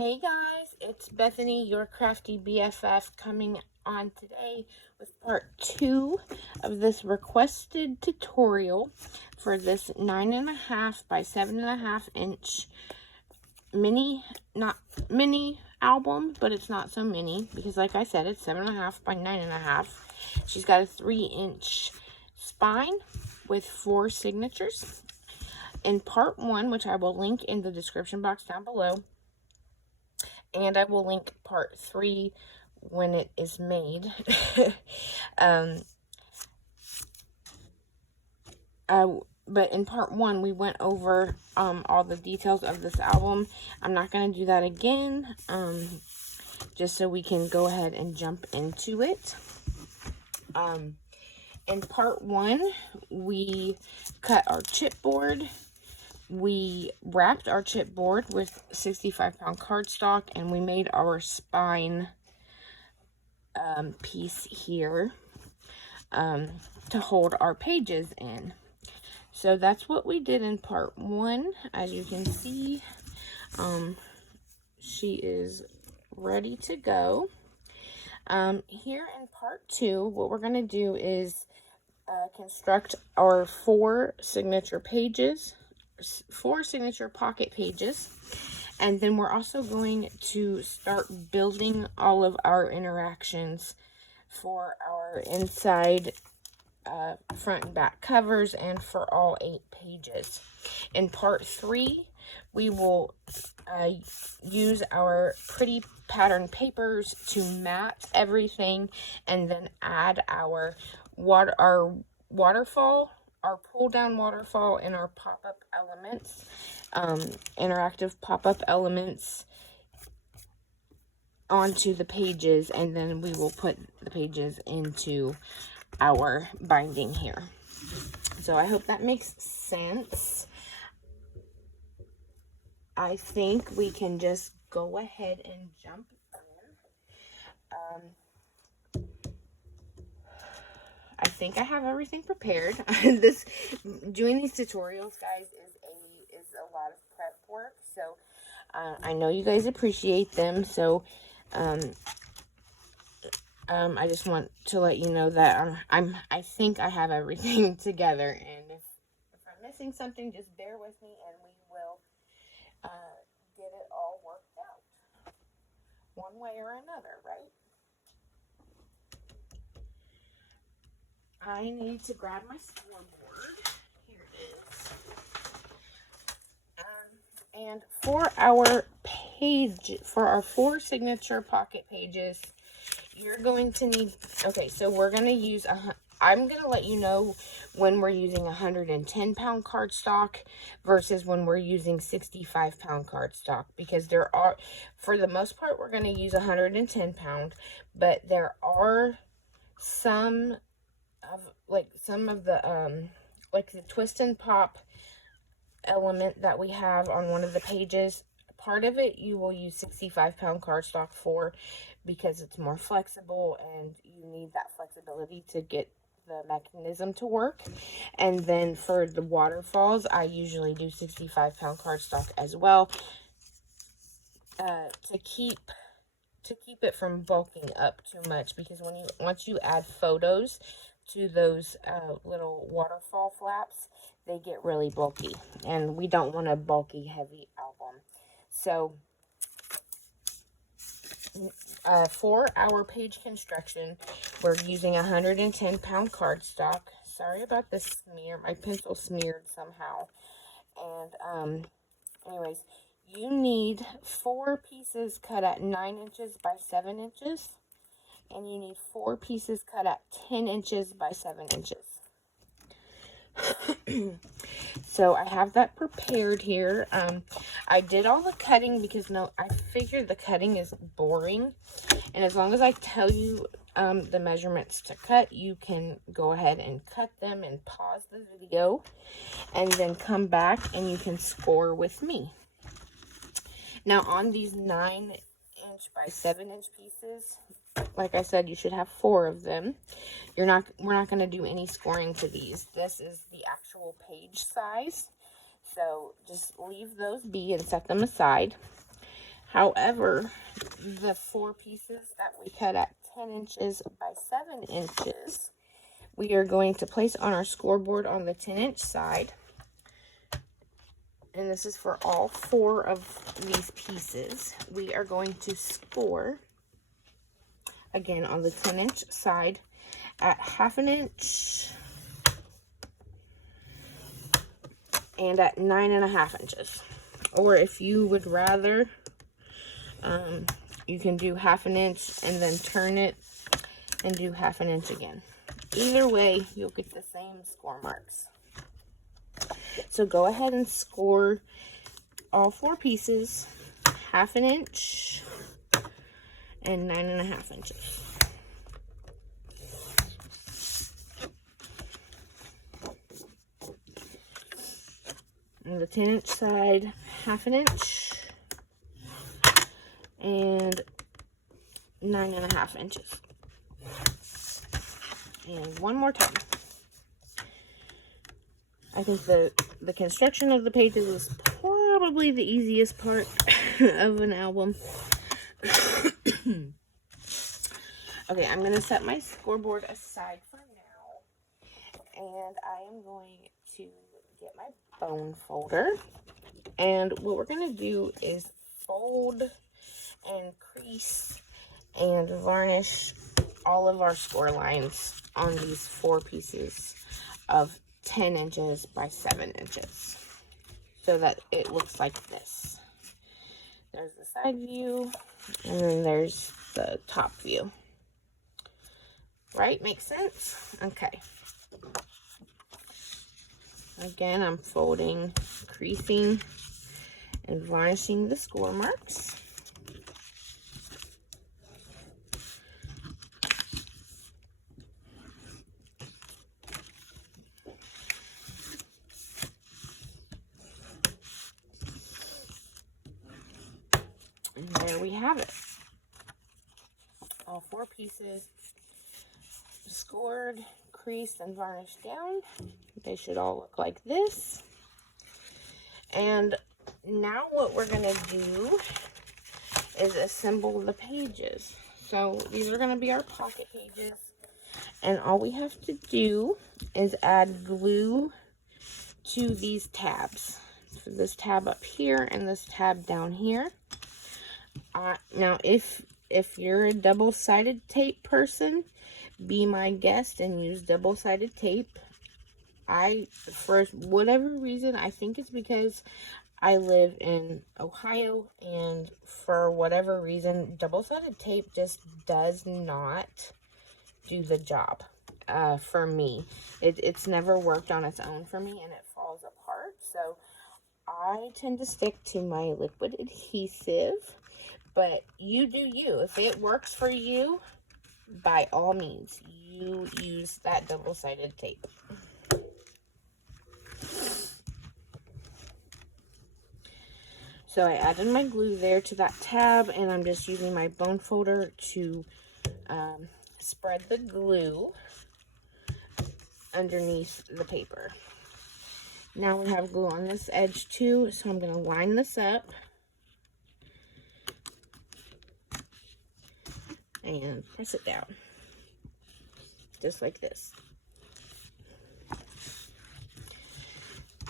Hey guys, it's Bethany, your crafty BFF, coming on today with part 2 of this requested tutorial for this 9.5 by 7.5 inch not mini album, but it's not so mini because, like I said, it's 7.5 by 9.5. She's got a 3-inch spine with 4 signatures. In part 1, which I will link in the description box down below, and I will link part 3 when it is made. But in part 1, we went over all the details of this album. I'm not going to do that again, just so we can go ahead and jump into it. In part 1, we cut our chipboard. We wrapped our chipboard with 65-pound cardstock, and we made our spine piece here to hold our pages in. So that's what we did in part 1. As you can see, she is ready to go. Here in part 2, what we're going to do is construct our 4 signature pages, 4 signature pocket pages, and then we're also going to start building all of our interactions for our inside front and back covers and for all 8 pages. In part 3, we will use our pretty pattern papers to mat everything, and then add our waterfall, our pull down waterfall, and our pop-up elements, interactive pop-up elements onto the pages, and then we will put the pages into our binding here. So I hope that makes sense. I think we can just go ahead and jump in. I think I have everything prepared. Doing these tutorials, guys, is a lot of prep work. So I know you guys appreciate them. So I just want to let you know that I think I have everything together, and if I'm missing something, just bear with me, and we will get it all worked out one way or another, right? I need to grab my scoreboard. Here it is. And for our for our 4 signature pocket pages, you're going to need, okay, so we're going to use, I'm going to let you know when we're using 110-pound cardstock versus when we're using 65-pound cardstock, because there are, for the most part, we're going to use 110-pound, but there are some of the, like the twist and pop element that we have on one of the pages. Part of it you will use 65-pound cardstock for, because it's more flexible and you need that flexibility to get the mechanism to work. And then for the waterfalls, I usually do 65-pound cardstock as well, to keep it from bulking up too much, because once you add photos to those little waterfall flaps, they get really bulky, and we don't want a bulky, heavy album. So for our page construction, we're using 110-pound cardstock. Sorry about the smear. My pencil smeared somehow. And anyways, you need 4 pieces cut at 9 inches by 7 inches. And you need 4 pieces cut at 10 inches by 7 inches. So I have that prepared here. I did all the cutting because I figured the cutting is boring, and as long as I tell you the measurements to cut, you can go ahead and cut them and pause the video and then come back and you can score with me. Now on these 9-inch by 7-inch pieces, like I said, you should have 4 of them. We're not going to do any scoring to these. This is the actual page size. So just leave those be and set them aside. However, the 4 pieces that we cut at 10 inches by 7 inches, we are going to place on our scoreboard on the 10-inch side. And this is for all 4 of these pieces. We are going to score, again, on the 10-inch side at 1/2 inch and at 9.5 inches. Or if you would rather, you can do 1/2 inch and then turn it and do 1/2 inch again. Either way, you'll get the same score marks. So go ahead and score all 4 pieces 1/2 inch and 9.5 inches. On the 10-inch side, 1/2 inch and 9.5 inches. And one more time. I think the construction of the pages is probably the easiest part of an album. Okay, I'm going to set my scoreboard aside for now. And I am going to get my bone folder. And what we're going to do is fold and crease and varnish all of our score lines on these 4 pieces of 10 inches by 7 inches so that it looks like this. There's the side view and then there's the top view. Right? Makes sense? Okay. Again, I'm folding, creasing, and varnishing the score marks. And there we have it. All 4 pieces scored, creased, and varnished down. They should all look like this. And now what we're going to do is assemble the pages. So these are going to be our pocket pages. And all we have to do is add glue to these tabs. So this tab up here and this tab down here. Now, if you're a double-sided tape person, be my guest and use double-sided tape. For whatever reason, I think it's because I live in Ohio, and for whatever reason, double-sided tape just does not do the job for me. It's never worked on its own for me, and it falls apart. So I tend to stick to my liquid adhesive, but you do you. If it works for you, by all means, you use that double-sided tape. So I added my glue there to that tab, and I'm just using my bone folder to spread the glue underneath the paper. Now we have glue on this edge too, so I'm going to line this up and press it down, just like this.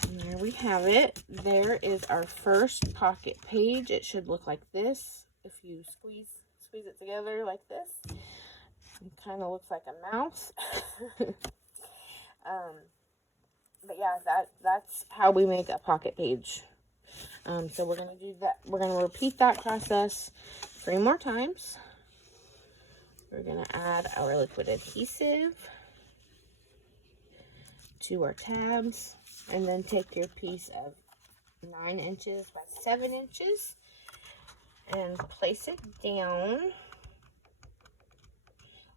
And there we have it. There is our first pocket page. It should look like this. If you squeeze it together like this, it kind of looks like a mouse. But yeah, that's how we make a pocket page. So we're going to do that. We're going to repeat that process 3 more times. We're going to add our liquid adhesive to our tabs, and then take your piece of 9 inches by 7 inches and place it down.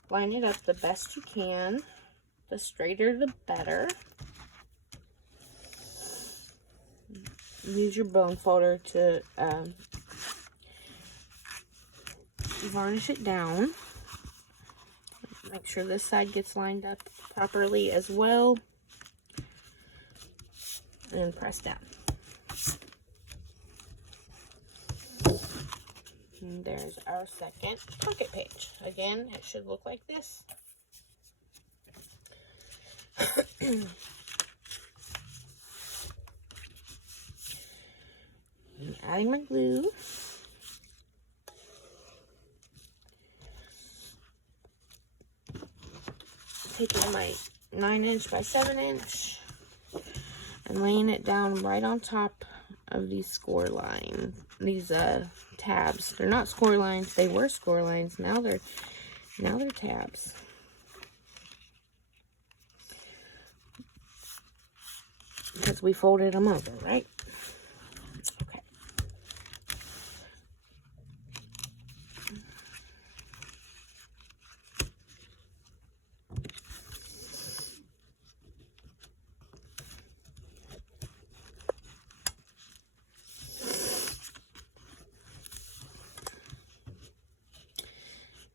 Line it up the best you can. The straighter the better. Use your bone folder to varnish it down. Make sure this side gets lined up properly as well. And press down. And there's our second pocket page. Again, it should look like this. I'm adding my glue. Taking my 9" by 7" and laying it down right on top of these score lines. These tabs. They're not score lines. They were score lines. Now they're tabs. Because we folded them over, right? Okay.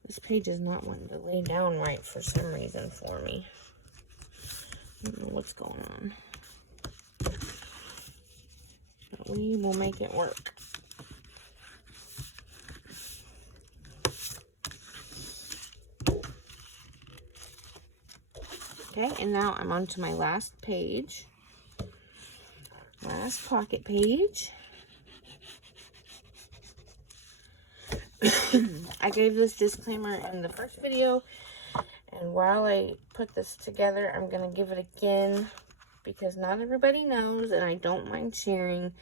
This page is not wanting to lay down right for some reason for me. I don't know what's going on. But we will make it work. Okay, and now I'm on to my last page. Last pocket page. I gave this disclaimer in the first video, and while I put this together, I'm going to give it again because not everybody knows, and I don't mind sharing,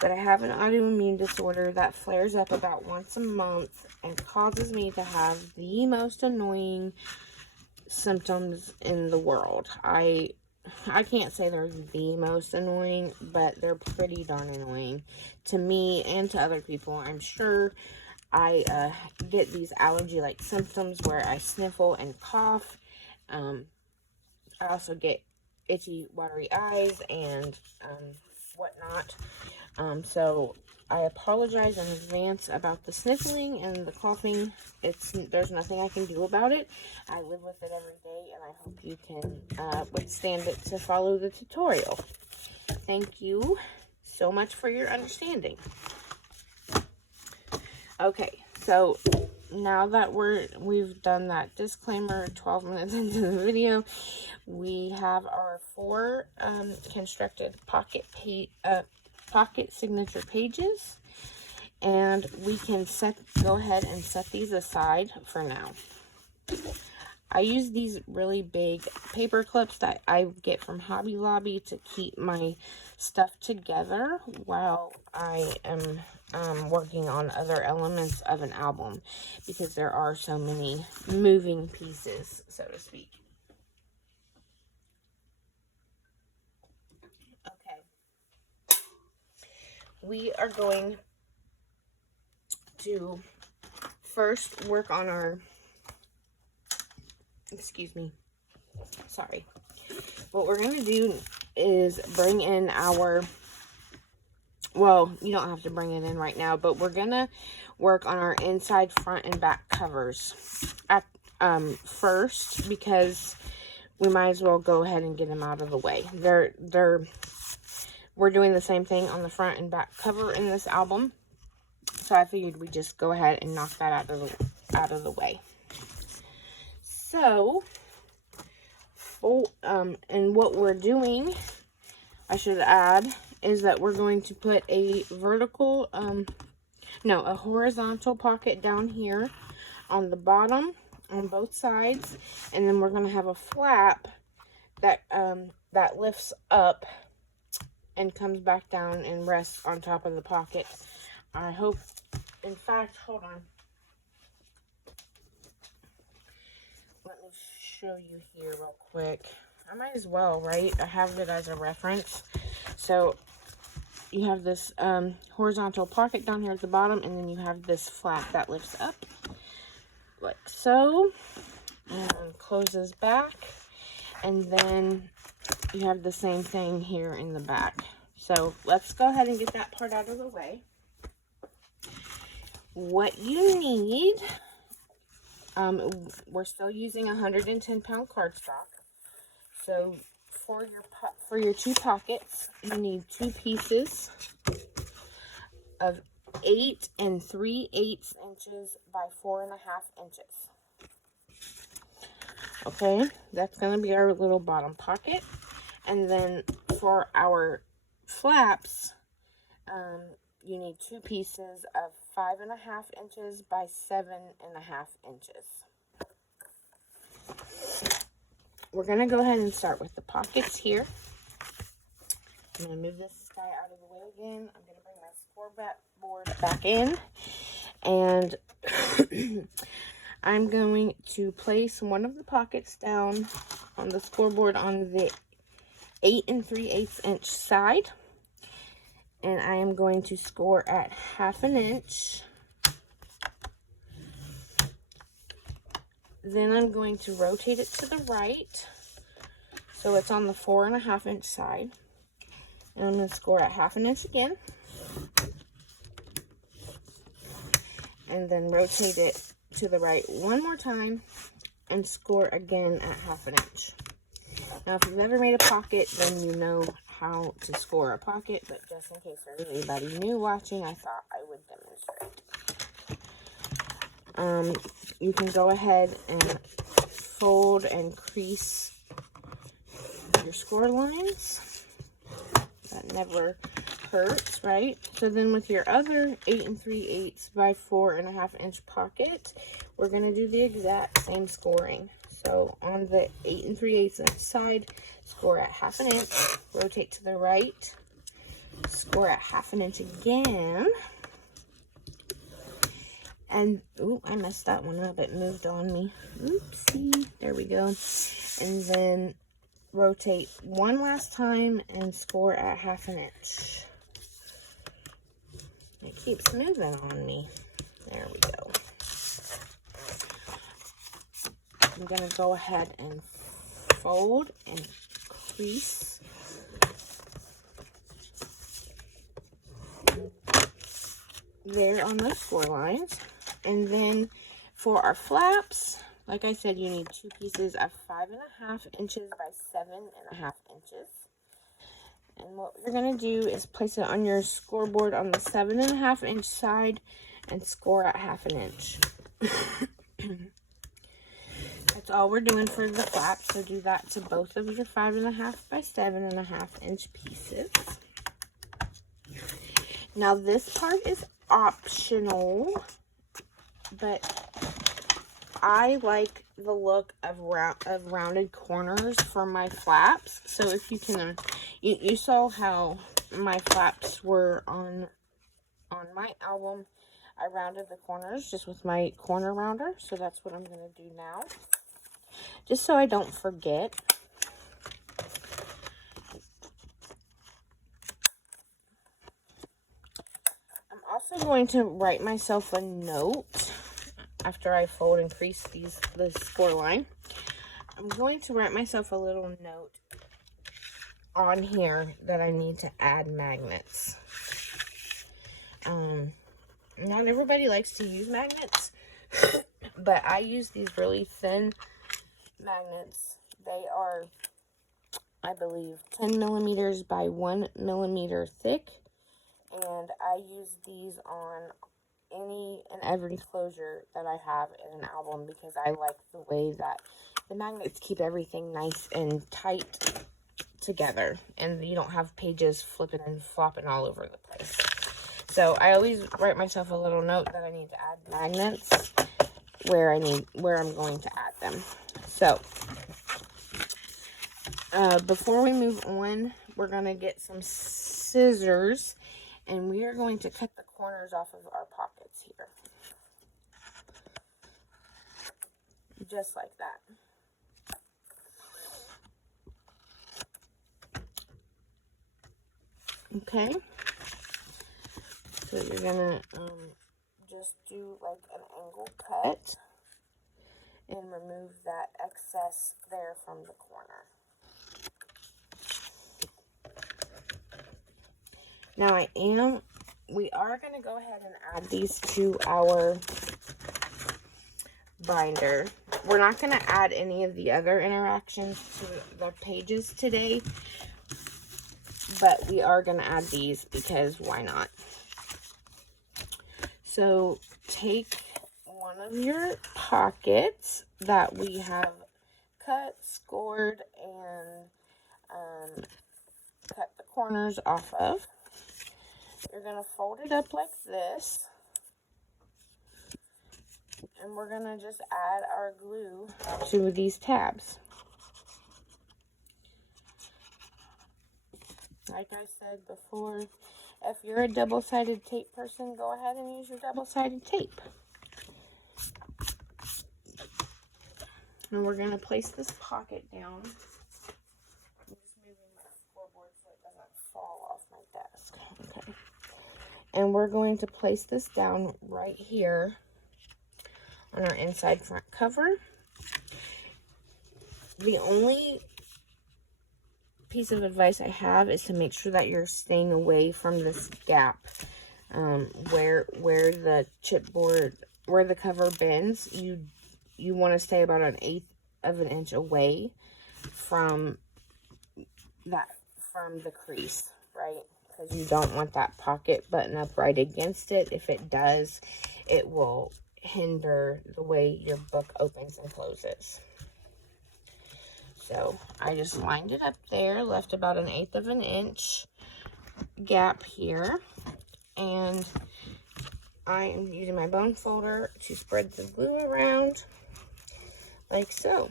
but I have an autoimmune disorder that flares up about once a month and causes me to have the most annoying symptoms in the world. I can't say they're the most annoying, but they're pretty darn annoying to me and to other people, I'm sure. I get these allergy-like symptoms where I sniffle and cough. I also get itchy, watery eyes and whatnot. So I apologize in advance about the sniffling and the coughing. There's nothing I can do about it. I live with it every day, and I hope you can withstand it to follow the tutorial. Thank you so much for your understanding. Okay, so now that we've done that disclaimer 12 minutes into the video, we have our 4 constructed pocket signature pages, and we can go ahead and set these aside for now. I use these really big paper clips that I get from Hobby Lobby to keep my stuff together while I am working on other elements of an album, because there are so many moving pieces, so to speak. Okay. We are going to first work on our, excuse me, sorry. What we're going to do is bring in our, well, you don't have to bring it in right now, but we're going to work on our inside, front, and back covers at first, because we might as well go ahead and get them out of the way. We're doing the same thing on the front and back cover in this album, so I figured we'd just go ahead and knock that out of the way. So, and what we're doing, I should add, is that we're going to put a a horizontal pocket down here on the bottom on both sides, and then we're going to have a flap that lifts up and comes back down and rests on top of the pocket. I hope, in fact, hold on. Let me show you here real quick. I might as well, right? I have it as a reference. So you have this horizontal pocket down here at the bottom, and then you have this flap that lifts up like so, and closes back, and then you have the same thing here in the back. So let's go ahead and get that part out of the way. What you need, we're still using 110-pound cardstock. So for your 2 pockets, you need 2 pieces of 8 3/8 inches by 4.5 inches. Okay, that's going to be our little bottom pocket. And then for our flaps, you need 2 pieces of 5.5 inches by 7.5 inches. We're going to go ahead and start with the pockets here. I'm going to move this guy out of the way again. I'm going to bring my scoreboard back in. And I'm going to place one of the pockets down on the scoreboard on the 8 3/8 inch side. And I am going to score at 1/2 inch. Then I'm going to rotate it to the right, so it's on the 4.5 inch side. And I'm going to score at 1/2 inch again. And then rotate it to the right one more time and score again at 1/2 inch. Now, if you've ever made a pocket, then you know how to score a pocket, but just in case there's anybody new watching, I thought I would demonstrate. You can go ahead and fold and crease your score lines. That never hurts, right? So then with your other 8 3/8 by 4.5 inch pocket, we're going to do the exact same scoring. So on the 8 3/8 inch side, score at 1/2 inch, rotate to the right, score at 1/2 inch again. And, ooh, I messed that one up. It moved on me. Oopsie. There we go. And then rotate one last time and score at 1/2 inch. It keeps moving on me. There we go. I'm going to go ahead and fold and crease there on those score lines. And then for our flaps, like I said, you need 2 pieces of 5.5 inches by 7.5 inches. And what you're going to do is place it on your scoreboard on the 7.5 inch side and score at 1/2 inch. That's all we're doing for the flaps. So do that to both of your 5.5 by 7.5 inch pieces. Now this part is optional, but I like the look of rounded corners for my flaps. So if you can, you saw how my flaps were on my album. I rounded the corners just with my corner rounder. So that's what I'm going to do now, just so I don't forget. I'm also going to write myself a note after I fold and crease the score line. I'm going to write myself a little note on here that I need to add magnets. Not everybody likes to use magnets, but I use these really thin magnets. They are, I believe, 10 millimeters by 1 millimeter thick, and I use these on any and every closure that I have in an album because I like the way that the magnets keep everything nice and tight together, and you don't have pages flipping and flopping all over the place. So I always write myself a little note that I need to add magnets where I'm going to add them. So before we move on, we're going to get some scissors, and we are going to cut the corners off of our pockets here. Just like that. Okay. So you're going to just do like an angle cut and remove that excess there from the corner. Now we are going to go ahead and add these to our binder. We're not going to add any of the other interactions to the pages today, but we are going to add these because why not? So take one of your pockets that we have cut, scored, and cut the corners off of. You're going to fold it up like this. And we're going to just add our glue to these tabs. Like I said before, if you're a double-sided tape person, go ahead and use your double-sided tape. And we're going to place this pocket down. I'm just moving my scoreboard so it doesn't fall off my desk. Okay. And we're going to place this down right here on our inside front cover. The only piece of advice I have is to make sure that you're staying away from this gap where the chipboard, where the cover bends. You want to stay about 1/8 of an inch away from the crease, right? Because you don't want that pocket button up right against it. If it does, it will hinder the way your book opens and closes. So I just lined it up there, left about 1/8 of an inch gap here, and I am using my bone folder to spread the glue around like so.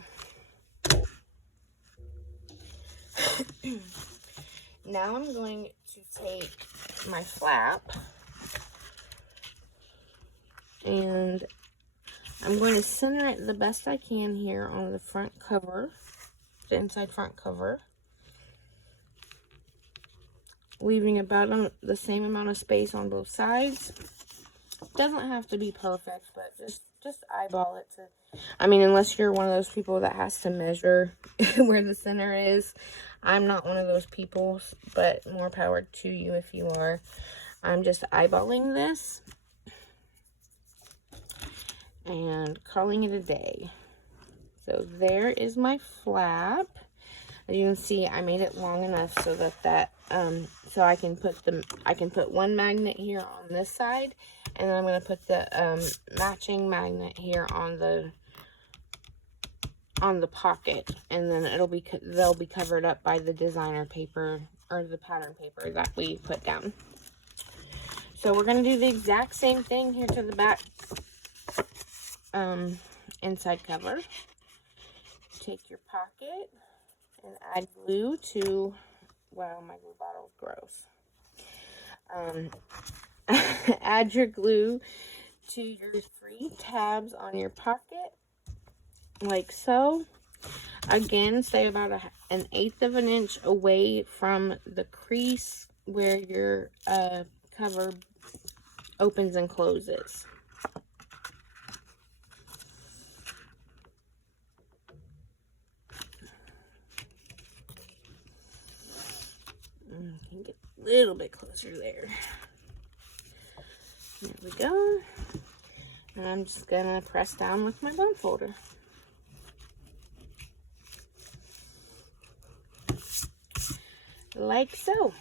Now I'm going to take my flap and I'm going to center it the best I can here on the front cover, the inside front cover, leaving about the same amount of space on both sides. Doesn't have to be perfect, but just eyeball it to, I mean, unless you're one of those people that has to measure where the center is. I'm not one of those people, but more power to you if you are. I'm just eyeballing this and calling it a day. So there is my flap. As you can see, I made it long enough so that so I can put one magnet here on this side, and then I'm going to put the matching magnet here on the pocket, and then they'll be covered up by the designer paper or the pattern paper that we put down. So we're going to do the exact same thing here to the back inside cover. Take your pocket and add glue to, wow, my glue bottle's gross. Add your glue to your 3 tabs on your pocket, like so. Again, stay about 1/8 of an inch away from the crease where your cover opens and closes. Can get a little bit closer there. There we go. And I'm just gonna press down with my bone folder. Like so.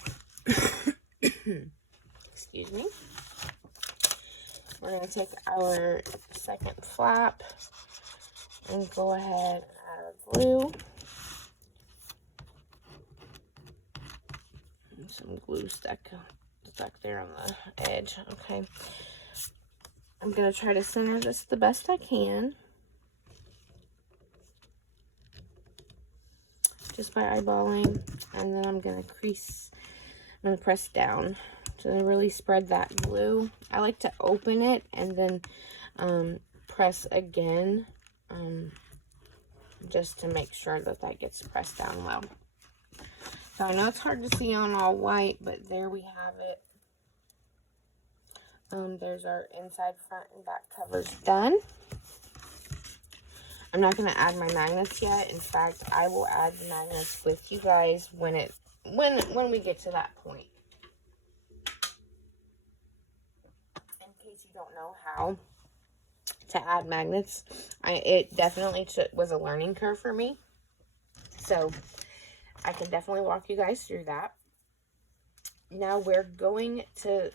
Excuse me. We're gonna take our second flap and go ahead and add our glue. Some glue stuck there on the edge. Okay, I'm gonna try to center this the best I can, just by eyeballing, and then I'm gonna press down to really spread that glue. I like to open it and then press again, just to make sure that gets pressed down well. So I know it's hard to see on all white, but there we have it. There's our inside, front, and back covers done. I'm not going to add my magnets yet. In fact, I will add the magnets with you guys when we get to that point. In case you don't know how to add magnets, it definitely was a learning curve for me. So I can definitely walk you guys through that. Now we're going to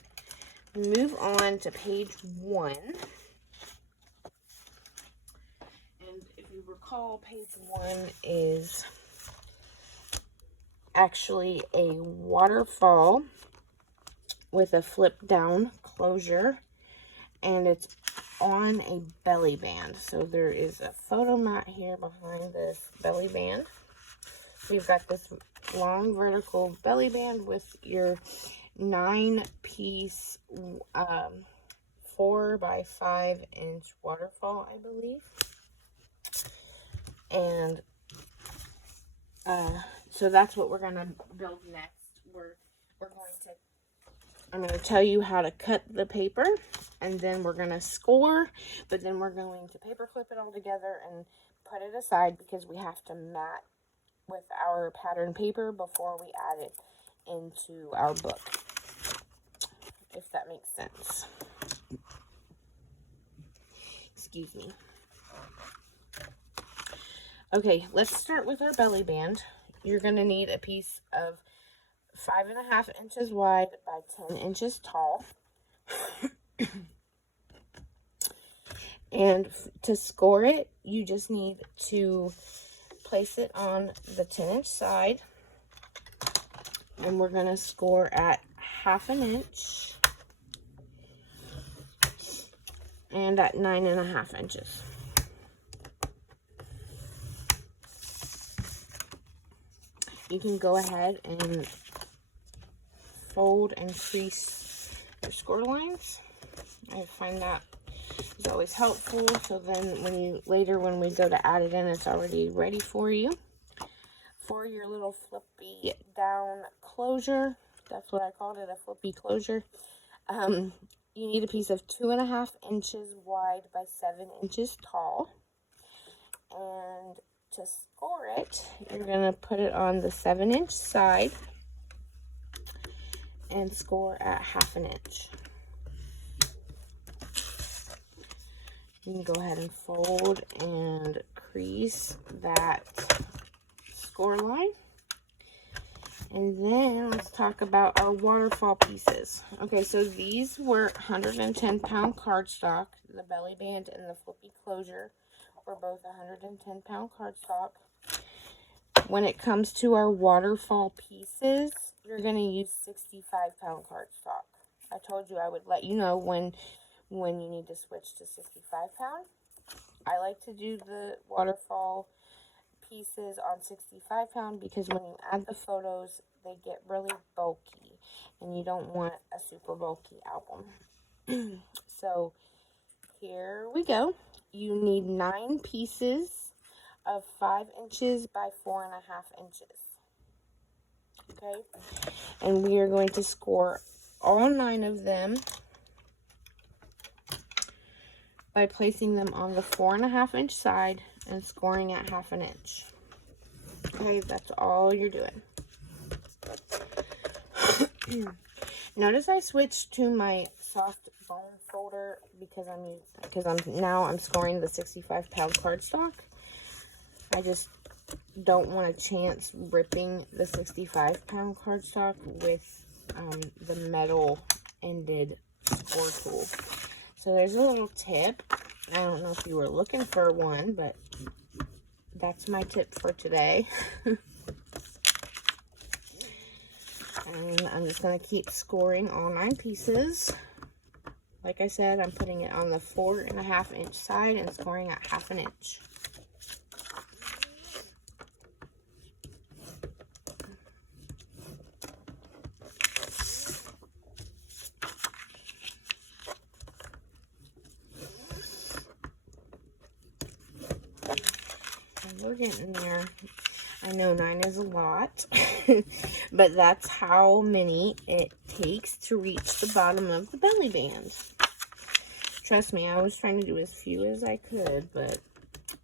move on to page 1. And if you recall, page 1 is actually a waterfall with a flip down closure, and it's on a belly band. So there is a photo mat here behind this belly band. We've got this long vertical belly band with your 9-piece 4 by 5 inch waterfall, I believe. And so that's what we're gonna build next. I'm gonna tell you how to cut the paper, and then we're gonna score, but then we're going to paper clip it all together and put it aside because we have to mat with our pattern paper before we add it into our book, if that makes sense. Excuse me. Okay, let's start with our belly band. You're going to need a piece of 5.5 inches wide by 10 inches tall. And to score it, you just need to place it on the 10-inch side. And we're going to score at 1/2 inch and at 9.5 inches. You can go ahead and fold and crease your score lines. I find that is always helpful, so then when we go to add it in, it's already ready for you. For your little flippy down closure, that's what I called it, a flippy closure, you need a piece of 2.5 inches wide by 7 inches tall. And to score it, you're going to put it on the 7-inch side and score at 1/2 inch. You can go ahead and fold and crease that score line. And then let's talk about our waterfall pieces. Okay, so these were 110-pound cardstock. The belly band and the flippy closure were both 110-pound cardstock. When it comes to our waterfall pieces, you're going to use 65-pound cardstock. I told you I would let you know when you need to switch to 65-pound. I like to do the waterfall pieces on 65-pound because when you add the photos, they get really bulky, and you don't want a super bulky album. So here we go. You need 9 pieces of 5 inches by 4.5 inches. Okay, and we are going to score all 9 of them by placing them on the 4.5 inch side and scoring at 1/2 inch. Okay, that's all you're doing. Notice I switched to my soft bone folder because I'm scoring the 65-pound cardstock. I just don't want a chance ripping the 65-pound cardstock with the metal ended score tool. So there's a little tip. I don't know if you were looking for one, but that's my tip for today. And I'm just going to keep scoring all 9 pieces. Like I said, I'm putting it on the 4.5 inch side and scoring at 1/2 inch. We're getting there. I know 9 is a lot, but that's how many it takes to reach the bottom of the belly band. Trust me, I was trying to do as few as I could, but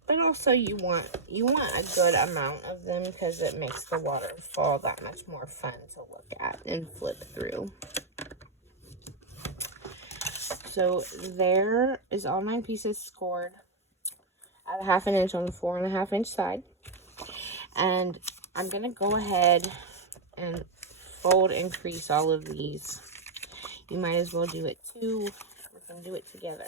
also you want a good amount of them because it makes the waterfall that much more fun to look at and flip through. So there is all 9 pieces scored at 1/2 inch on the 4.5 inch side. And I'm going to go ahead and fold and crease all of these. you might as well do it too. We can do it together.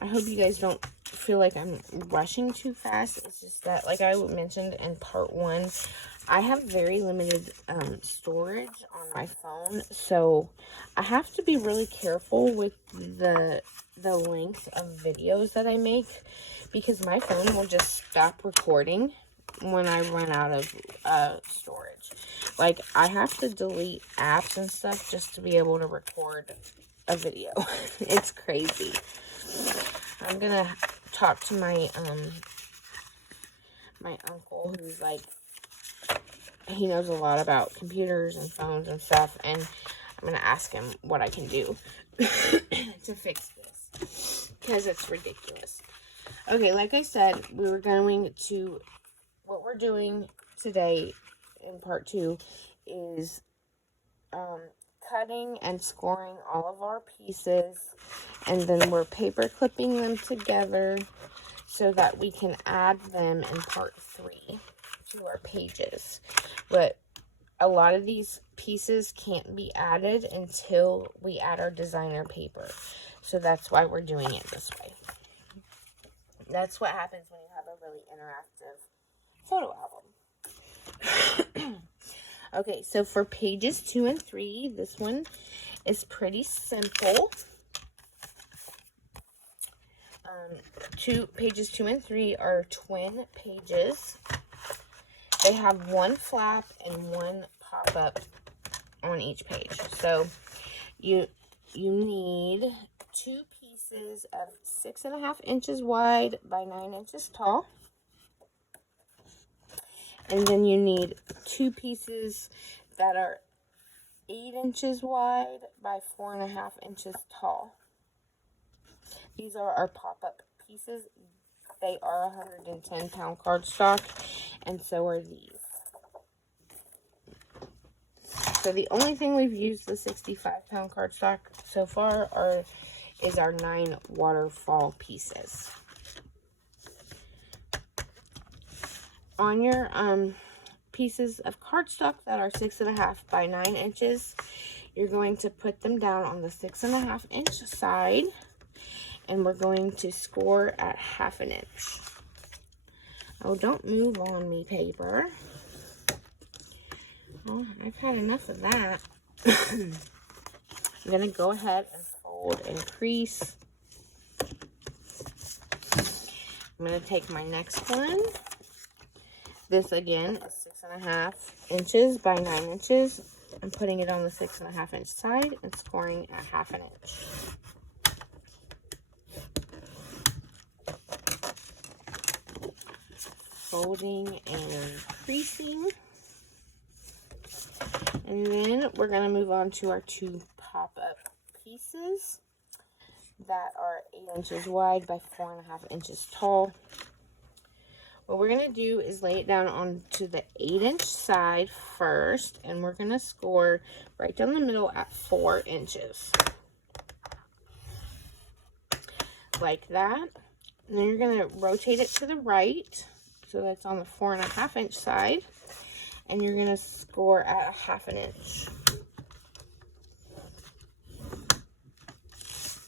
I hope you guys don't feel like I'm rushing too fast. It's just that, like I mentioned in part 1, I have very limited storage on my phone, so I have to be really careful with the length of videos that I make, because my phone will just stop recording when I run out of storage. Like, I have to delete apps and stuff just to be able to record a video. It's crazy. I'm gonna talk to my my uncle, who's like, he knows a lot about computers and phones and stuff, and I'm gonna ask him what I can do to fix this, because it's ridiculous. Okay, like I said, what we're doing today in part 2 is cutting and scoring all of our pieces, and then we're paper clipping them together so that we can add them in part 3 to our pages. But a lot of these pieces can't be added until we add our designer paper, so that's why we're doing it this way. That's what happens when you have a really interactive photo album. Okay, so for pages 2 and 3, this one is pretty simple. Pages 2 and 3 are twin pages. They have one flap and one pop-up on each page. So you need 2 pieces of 6.5 inches wide by 9 inches tall. And then you need 2 pieces that are 8 inches wide by 4.5 inches tall. These are our pop-up pieces. They are 110-pound cardstock, and so are these. So the only thing we've used the 65-pound cardstock so far is our 9 waterfall pieces. On your pieces of cardstock that are 6.5 by 9 inches, you're going to put them down on the 6.5 inch side, and we're going to score at 1/2 inch. Oh, don't move on me, paper. Well, I've had enough of that. I'm going to go ahead and fold and crease. I'm going to take my next one. This again is 6.5 inches by 9 inches. I'm putting it on the 6.5 inch side and scoring at 1/2 inch. Folding and creasing. And then we're going to move on to our 2 pop-up pieces that are 8 inches wide by 4.5 inches tall. What we're going to do is lay it down onto the 8 inch side first, and we're going to score right down the middle at 4 inches. Like that. And then you're going to rotate it to the right, so that's on the 4.5 inch side, and you're going to score at 1/2 inch.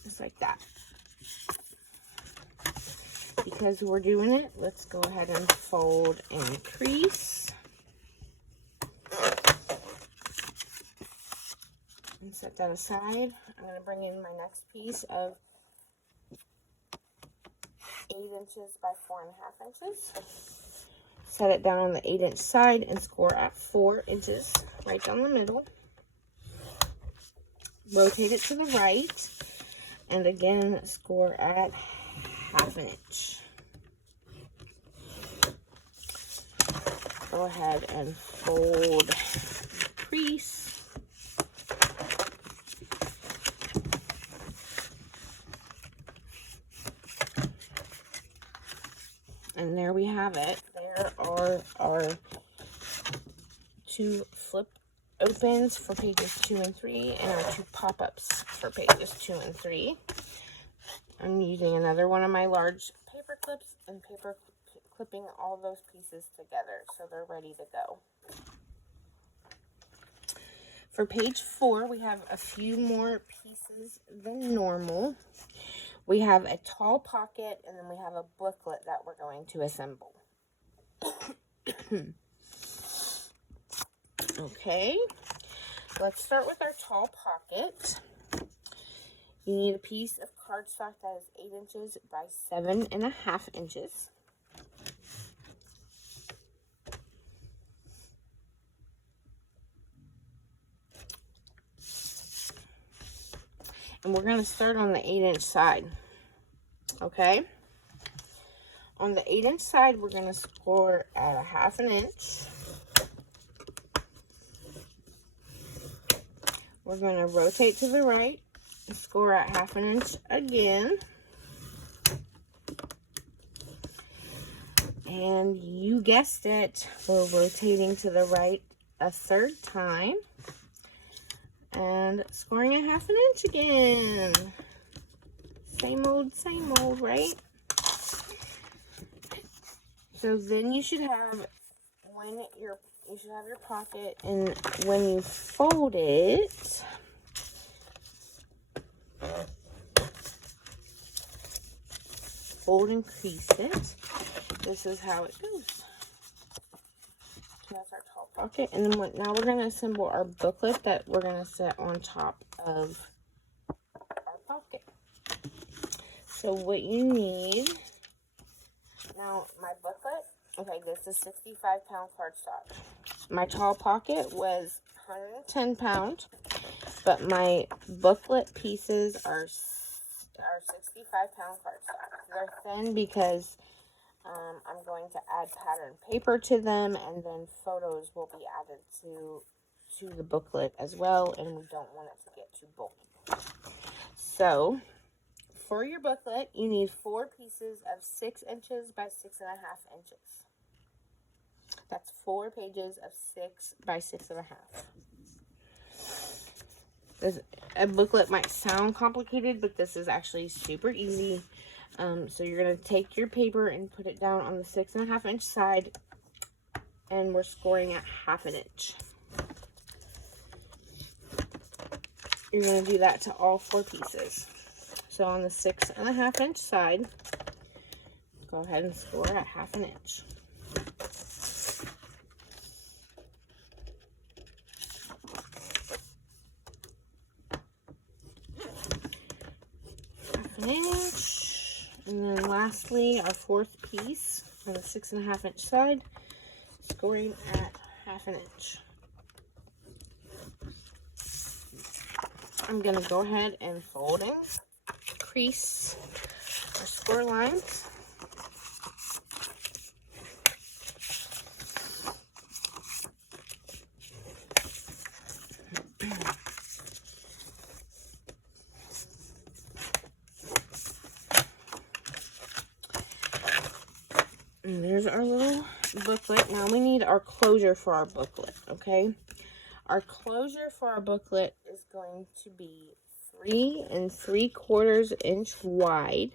Just like that. Because we're doing it, let's go ahead and fold and crease. And set that aside. I'm going to bring in my next piece of 8 inches by 4.5 inches. Set it down on the 8 inch side and score at 4 inches right down the middle. Rotate it to the right, and again score at 1/2 inch. Go ahead and fold, crease. And there we have it. There are our two flip opens for pages 2 and 3 and our 2 pop-ups for pages 2 and 3. I'm using another one of my large paper clips and paper clipping all those pieces together so they're ready to go. For page 4, we have a few more pieces than normal. We have a tall pocket, and then we have a booklet that we're going to assemble. Okay, let's start with our tall pocket. You need a piece of cardstock that is 8 inches by 7.5 inches. And we're going to start on the 8-inch side, okay? On the 8-inch side, we're going to score at 1/2 inch. We're going to rotate to the right and score at 1/2 inch again. And you guessed it, we're rotating to the right a 3rd time. And scoring at 1/2 inch again. Same old, right? So then you should have your pocket, and when you fold it, fold and crease it. This is how it goes. So that's our tall pocket, and then now we're going to assemble our booklet that we're going to set on top of our pocket. So what you need, now my booklet, okay, this is 65-pound cardstock. My tall pocket was 110 pounds, but my booklet pieces are 65-pound cardstock. They're thin because I'm going to add pattern paper to them, and then photos will be added to the booklet as well, and we don't want it to get too bulky. So, for your booklet, you need 4 pieces of 6 inches by 6.5 inches. That's 4 pages of 6 by 6.5. A booklet might sound complicated, but this is actually super easy. So you're going to take your paper and put it down on the 6.5 inch side, and we're scoring at 1/2 inch. You're going to do that to all 4 pieces. So on the 6.5 inch side, go ahead and score at 1/2 inch. Inch. And then lastly, our 4th piece on the 6.5 inch side, scoring at 1/2 inch. I'm going to go ahead and fold and crease our score lines. And there's our little booklet. Now we need our closure for our booklet, okay? Our closure for our booklet is going to be 3 3/4 inch wide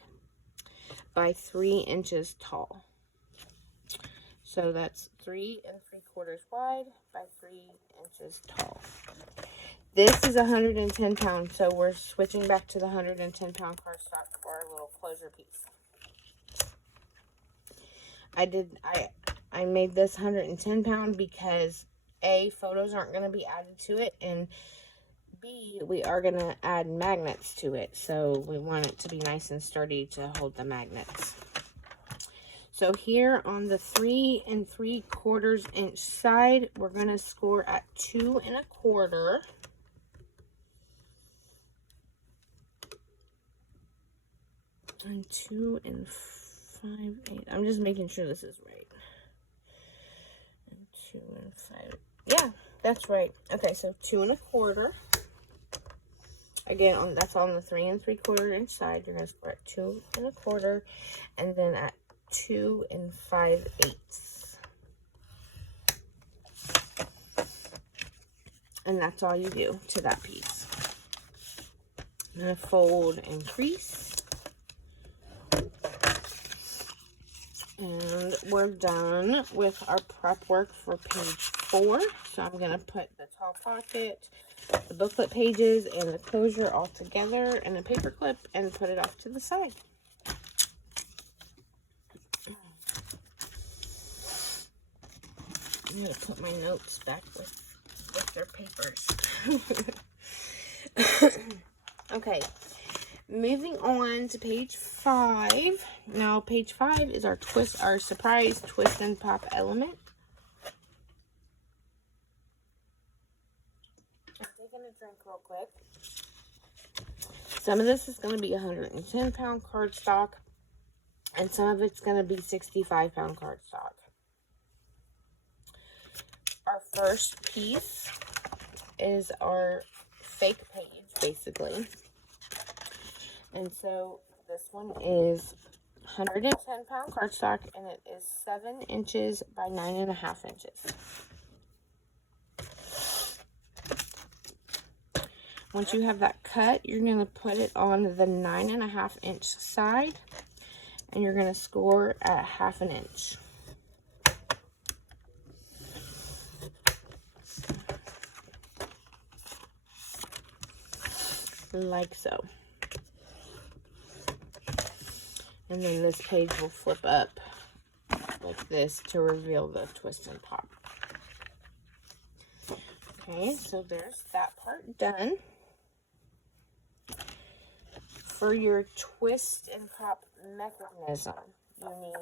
by 3 inches tall. So that's 3 3/4 wide by 3 inches tall. This is 110 pounds, so we're switching back to the 110 pound cardstock for our little closure piece. I made this 110 pound because A, photos aren't going to be added to it, and B, we are going to add magnets to it, so we want it to be nice and sturdy to hold the magnets. So here on the 3 3/4 inch side, we're going to score at 2 1/4. And 2 5/8. I'm just making sure this is right. And 2 5. Yeah, that's right. Okay, so 2 1/4. Again, that's on the 3 3/4 inch side. You're going to score at 2 1/4, and then at 2 5/8. And that's all you do to that piece. I'm going to fold and crease. And we're done with our prep work for page 4. So I'm going to put the top pocket, the booklet pages, and the closure all together in a paper clip and put it off to the side. I'm going to put my notes back with their papers. Okay. Moving on to page 5. Now, page 5 is our surprise twist and pop element. I'm taking a drink real quick. Some of this is going to be 110-pound cardstock, and some of it's going to be 65-pound cardstock. Our first piece is our fake page, basically. And so this one is 110-pound cardstock, and it is 7 inches by 9.5 inches. Once you have that cut, you're going to put it on the 9.5 inch side, and you're going to score at 1/2 inch. Like so. And then this page will flip up like this to reveal the twist and pop. Okay, so there's that part done. For your twist and pop mechanism, you need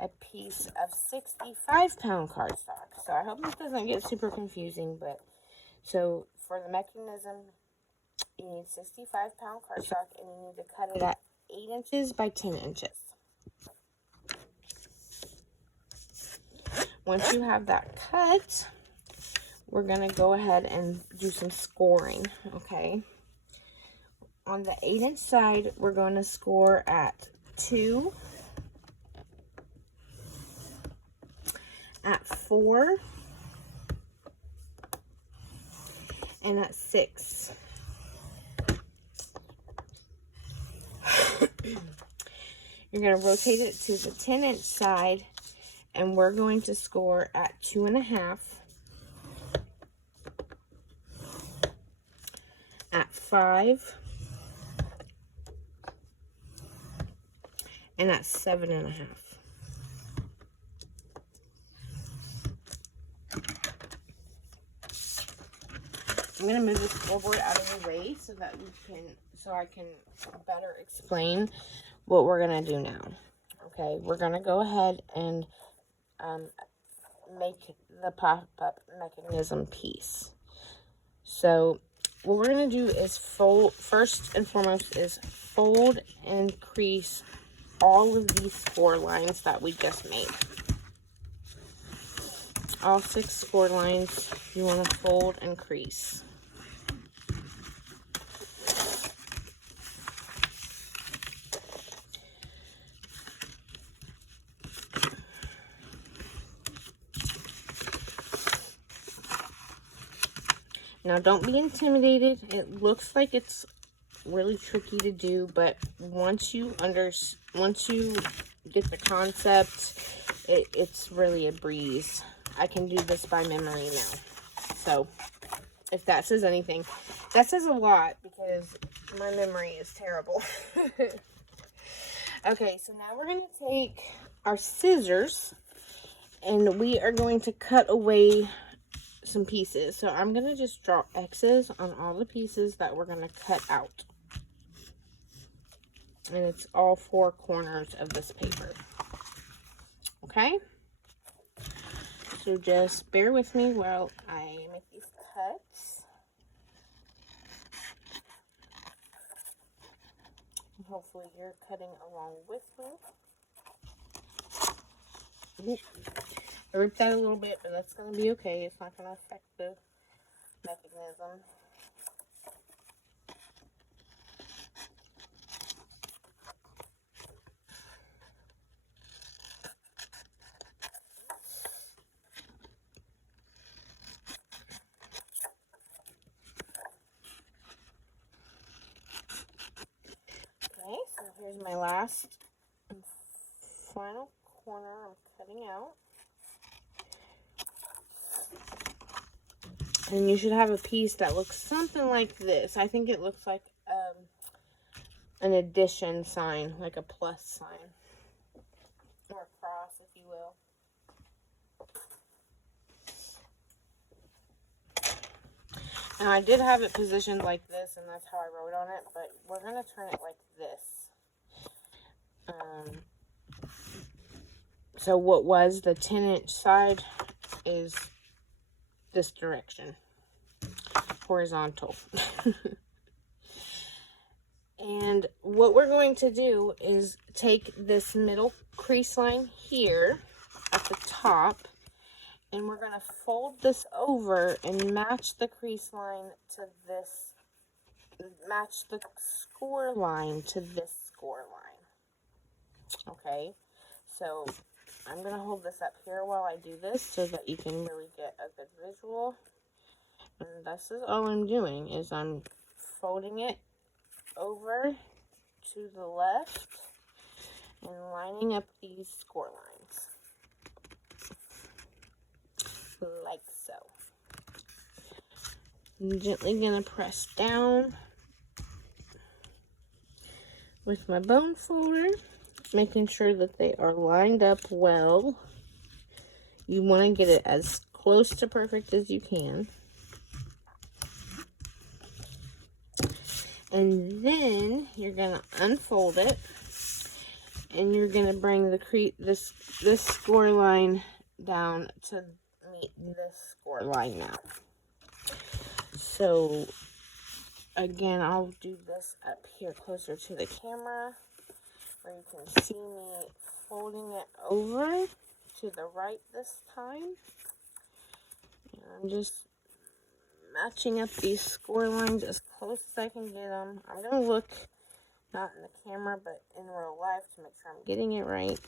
a piece of 65-pound cardstock. So I hope this doesn't get super confusing, but so for the mechanism, you need 65-pound cardstock, and you need to cut it at 8 inches by 10 inches. Once you have that cut, we're going to go ahead and do some scoring, okay? On the 8-inch side, we're going to score at 2, at 4, and at 6. You're going to rotate it to the 10-inch side, and we're going to score at 2.5, at 5, and at 7.5. I'm going to move this scoreboard out of the way so that I can better explain what we're going to do now. Okay, we're going to go ahead and make the pop-up mechanism piece. So what we're going to do is first and foremost is fold and crease all of these score lines that we just made. All 6 score lines you want to fold and crease. Now, don't be intimidated. It looks like it's really tricky to do, but once you get the concept, it's really a breeze. I can do this by memory now. So, if that says anything, that says a lot because my memory is terrible. Okay, so now we're going to take our scissors and we are going to cut away some pieces. So I'm going to just draw X's on all the pieces that we're going to cut out. And it's all 4 corners of this paper. Okay? So just bear with me while I make these cuts. Hopefully you're cutting along with me. I ripped that a little bit, but that's going to be okay. It's not going to affect the mechanism. is my last and final corner I'm cutting out. And you should have a piece that looks something like this. I think it looks like an addition sign, like a plus sign. Or a cross, if you will. Now, I did have it positioned like this, and that's how I wrote on it, but we're going to turn it like this. So what was the 10-inch side is this direction, horizontal. And what we're going to do is take this middle crease line here at the top, and we're going to fold this over and match the crease line to this, match the score line to this score line. Okay, so I'm going to hold this up here while I do this so that you can really get a good visual. And this is all I'm doing, is I'm folding it over to the left and lining up these score lines. Like so. I'm gently going to press down with my bone folder, making sure that they are lined up well. You want to get it as close to perfect as you can. And then you're going to unfold it, and you're going to bring the this score line down to meet this score line now. So again, I'll do this up here closer to the camera where you can see me folding it over to the right this time. And I'm just matching up these score lines as close as I can get them. I'm going to look not in the camera but in real life to make sure I'm getting it right.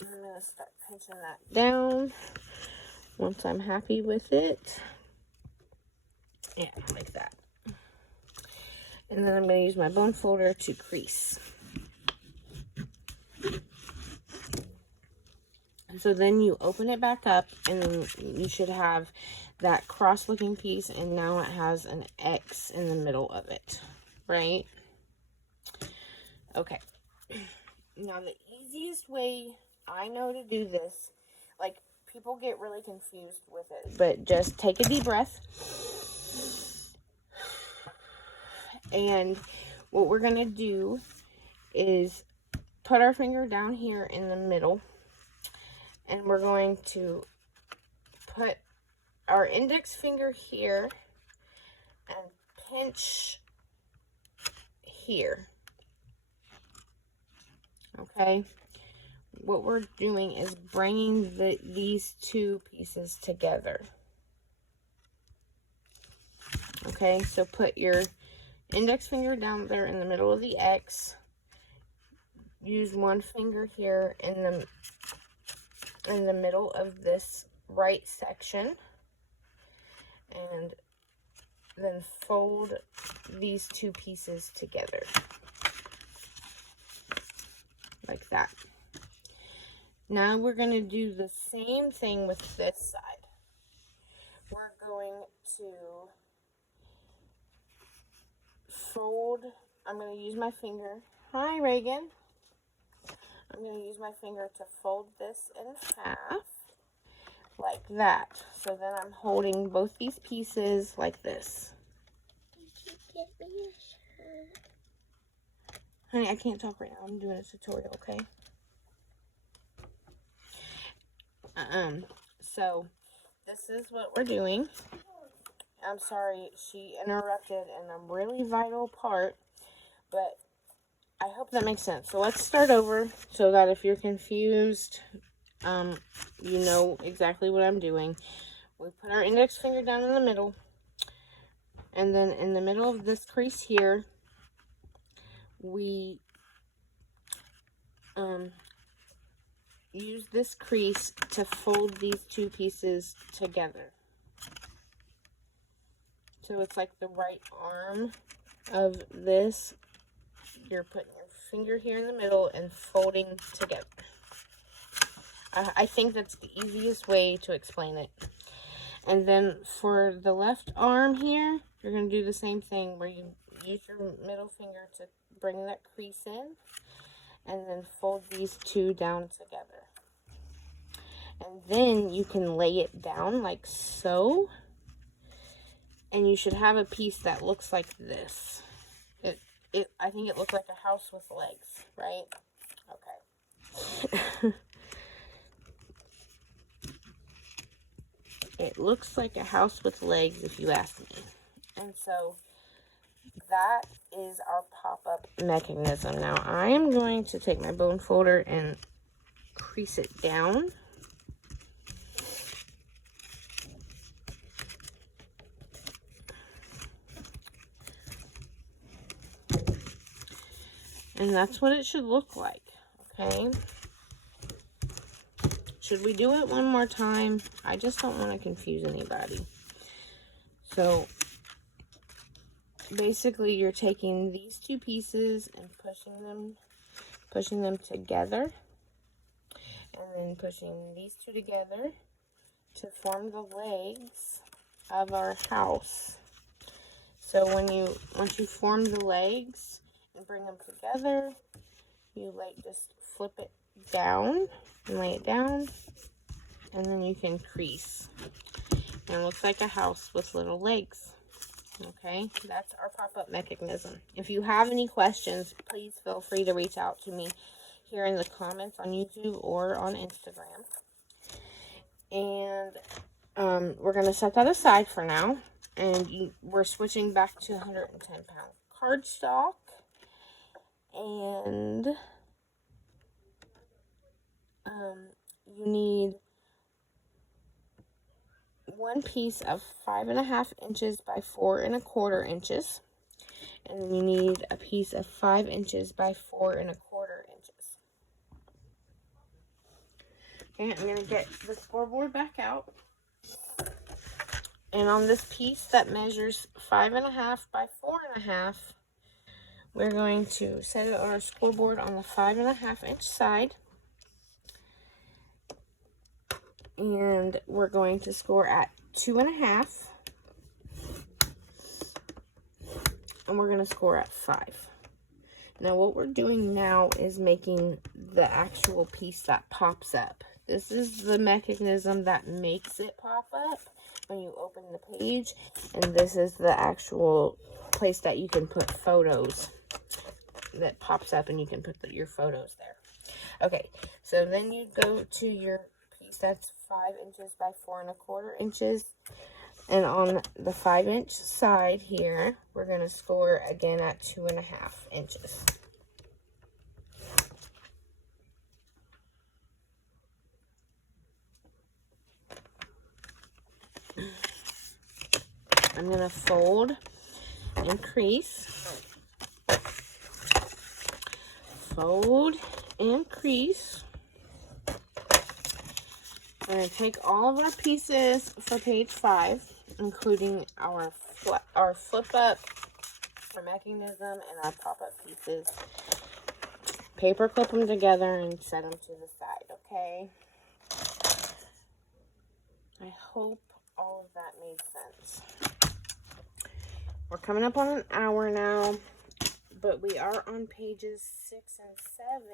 I'm going to start pinching that down once I'm happy with it. Yeah, like that. And then I'm going to use my bone folder to crease. So then you open it back up, and then you should have that cross-looking piece, and now it has an X in the middle of it, right? Okay. Now the easiest way I know to do this, like, people get really confused with it, but just take a deep breath. And what we're going to do is put our finger down here in the middle, and we're going to put our index finger here and pinch here. Okay? What we're doing is bringing these two pieces together. Okay, so put your index finger down there in the middle of the X. Use one finger here in the middle of this right section, and then fold these two pieces together like that. Now we're going to do the same thing with this side. We're going to fold. I'm going to use my finger. Hi, Reagan. I'm going to use my finger to fold this in half like that. So then I'm holding both these pieces like this. Did you get me a shirt? Honey, I can't talk right now. I'm doing a tutorial, okay? So this is what we're doing. I'm sorry she interrupted in a really vital part, but I hope that makes sense. So let's start over so that if you're confused, you know exactly what I'm doing. We put our index finger down in the middle, and then in the middle of this crease here, we use this crease to fold these two pieces together. So it's like the right arm of this you're putting your finger here in the middle and folding together. I think that's the easiest way to explain it. And then for the left arm here, you're going to do the same thing where you use your middle finger to bring that crease in and then fold these two down together. And then you can lay it down like so. And you should have a piece that looks like this. I think it looks like a house with legs, right? Okay. It looks like a house with legs, if you ask me. And so that is our pop-up mechanism. Now I am going to take my bone folder and crease it down. And that's what it should look like, okay? Should we do it one more time? I just don't want to confuse anybody. So basically you're taking these two pieces and pushing them together, and then pushing these two together to form the legs of our house. So once you form the legs and bring them together, you just flip it down and lay it down, and then you can crease. And it looks like a house with little legs. Okay, that's our pop-up mechanism. If you have any questions, please feel free to reach out to me here in the comments on YouTube or on Instagram. And we're going to set that aside for now. And we're switching back to 110-pound cardstock. And you need one piece of 5.5 inches by 4.25 inches. And then you need a piece of 5 inches by 4.25 inches. Okay, I'm going to get the scoreboard back out. And on this piece that measures 5.5 by 4.5, we're going to set our scoreboard on the 5.5 inch side. And we're going to score at 2.5. And we're going to score at 5. Now what we're doing now is making the actual piece that pops up. This is the mechanism that makes it pop up when you open the page. And this is the actual place that you can put photos that pops up, and you can put your photos there. Okay, so then you go to your piece that's 5 inches by 4.25 inches. And on the 5 inch side here, we're going to score again at 2.5 inches. I'm going to fold and crease. Fold and crease. We're going to take all of our pieces for page 5, including our flip up, our mechanism, and our pop up pieces. Paper clip them together and set them to the side, okay? I hope all of that made sense. We're coming up on an hour now, but we are on pages 6 and 7.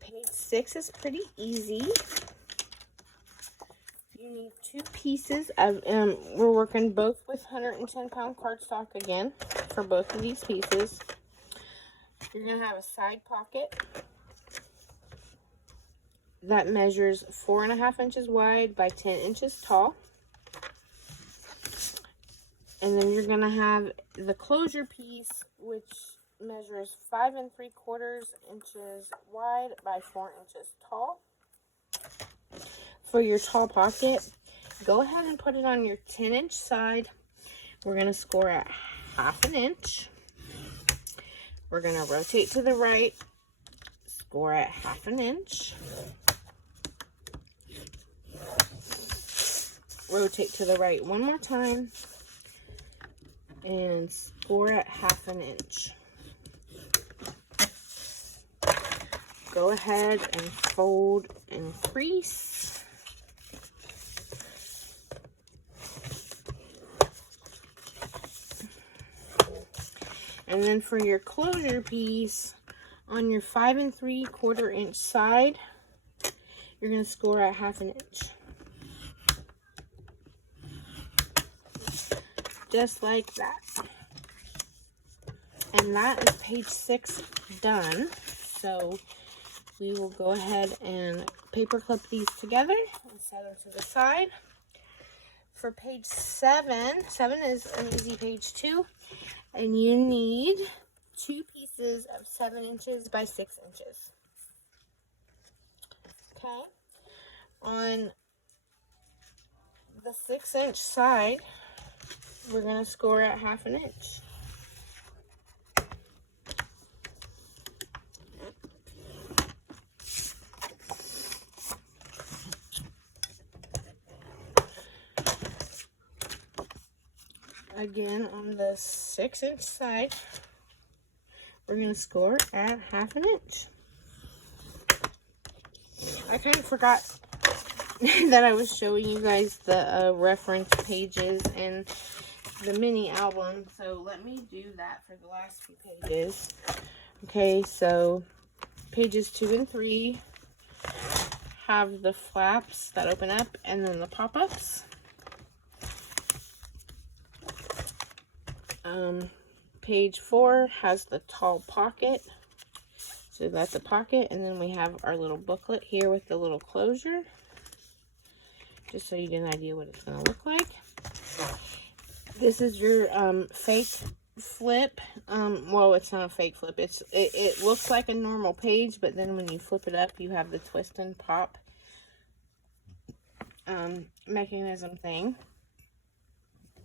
Page 6 is pretty easy. You need 2 pieces of, we're working both with 110-pound cardstock again for both of these pieces. You're going to have a side pocket that measures 4.5 inches wide by 10 inches tall. And then you're going to have the closure piece, which measures 5 3/4 inches wide by 4 inches tall. For your tall pocket, go ahead and put it on your 10-inch side. We're going to score at 1/2 inch. We're going to rotate to the right, score at 1/2 inch. Rotate to the right one more time and score at 1/2 inch. Go ahead and fold and crease. And then for your closure piece, on your 5 3/4 inch side, you're going to score at 1/2 inch. Just like that. And that is page 6 done. So we will go ahead and paper clip these together and set them to the side. For page 7, 7 is an easy page too. And you need 2 pieces of 7 inches by 6 inches. Okay. On the 6-inch side, we're going to score at 1/2 inch. Again, on the 6-inch side, we're going to score at 1/2 inch. I kind of forgot that I was showing you guys the reference pages and the mini album, so let me do that for the last few pages. Okay, so pages 2 and 3 have the flaps that open up and then the pop-ups. Page 4 has the tall pocket, so that's a pocket, and then we have our little booklet here with the little closure, just so you get an idea what it's going to look like. This is your fake flip. Well, it's not a fake flip. It looks like a normal page, but then when you flip it up, you have the twist and pop mechanism thing.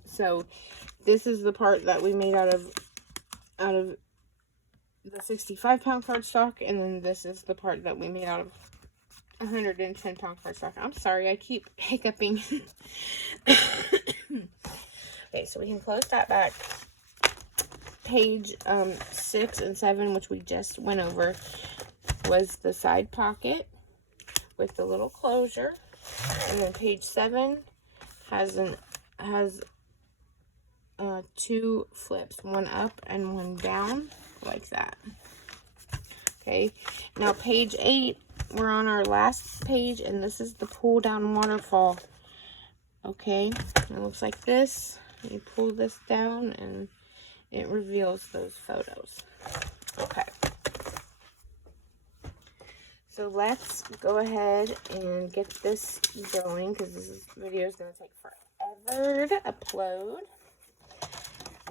So this is the part that we made out of the 65-pound cardstock, and then this is the part that we made out of 110-pound cardstock. I'm sorry, I keep hiccuping. Okay, so we can close that back. Page 6 and 7, which we just went over, was the side pocket with the little closure, and then page 7 has 2 flips, one up and one down, like that. Okay, now page 8, we're on our last page, and this is the pull down waterfall. Okay, it looks like this. You pull this down and it reveals those photos. Okay, so let's go ahead and get this going, because this video is going to take forever to upload.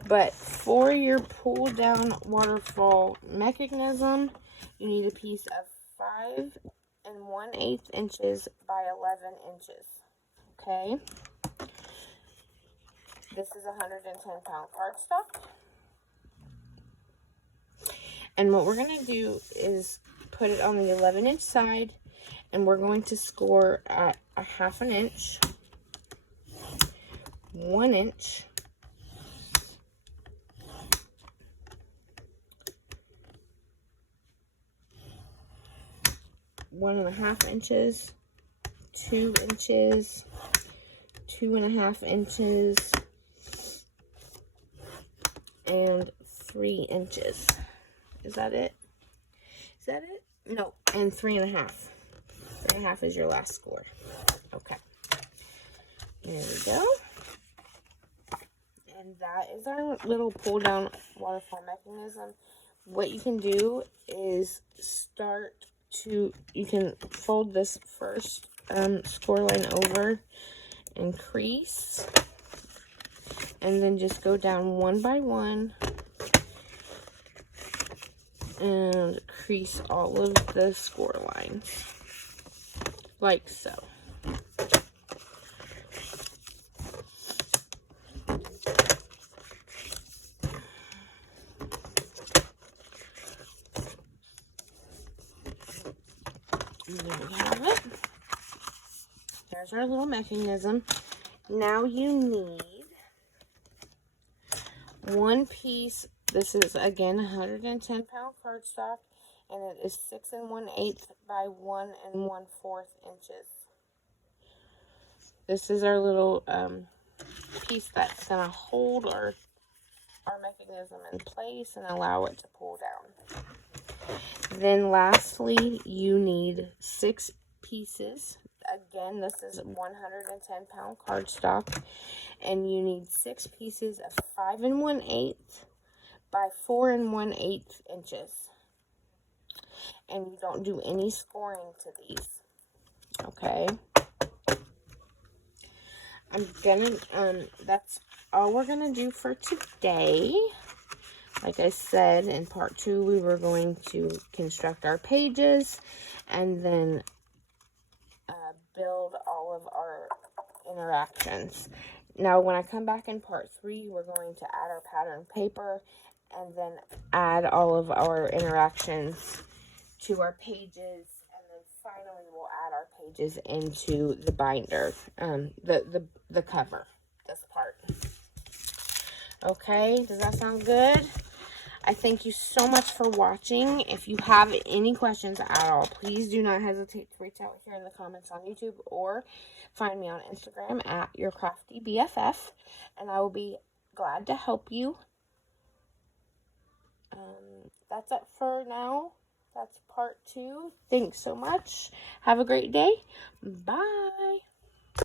But for your pull down waterfall mechanism, you need a piece of 5 1/8 inches by 11 inches. Okay. This is 110-pound cardstock. And what we're going to do is put it on the 11-inch side, and we're going to score at 1/2 inch, 1 inch, 1.5 inches, 2 inches, 2.5 inches, and 3 inches. Is that it? Is that it? No, and 3.5. 3.5 is your last score. Okay. There we go. And that is our little pull down waterfall mechanism. What you can do is you can fold this first score line over and crease, and then just go down one by one and crease all of the score lines, like so. And there we have it. There's our little mechanism. Now you need one piece. This is again 110 pound cardstock, and it is 6 1/8 by 1 1/4 inches. This is our little piece that's gonna hold our mechanism in place and allow it to pull down. Then lastly, you need 6 pieces. Again, this is 110 pound cardstock, and you need 6 pieces of 5 1/8 by 4 1/8 inches. And you don't do any scoring to these. Okay. That's all we're gonna do for today. Like I said, in part 2, we were going to construct our pages and then build all of our interactions. Now, when I come back in part 3, we're going to add our pattern paper and then add all of our interactions to our pages, and then finally we'll add our pages into the binder, the cover, this part. Okay, does that sound good? I thank you so much for watching. If you have any questions at all, please do not hesitate to reach out here in the comments on YouTube or find me on Instagram at YourCraftyBFF, and I will be glad to help you. That's it for now. That's part 2. Thanks so much. Have a great day. Bye.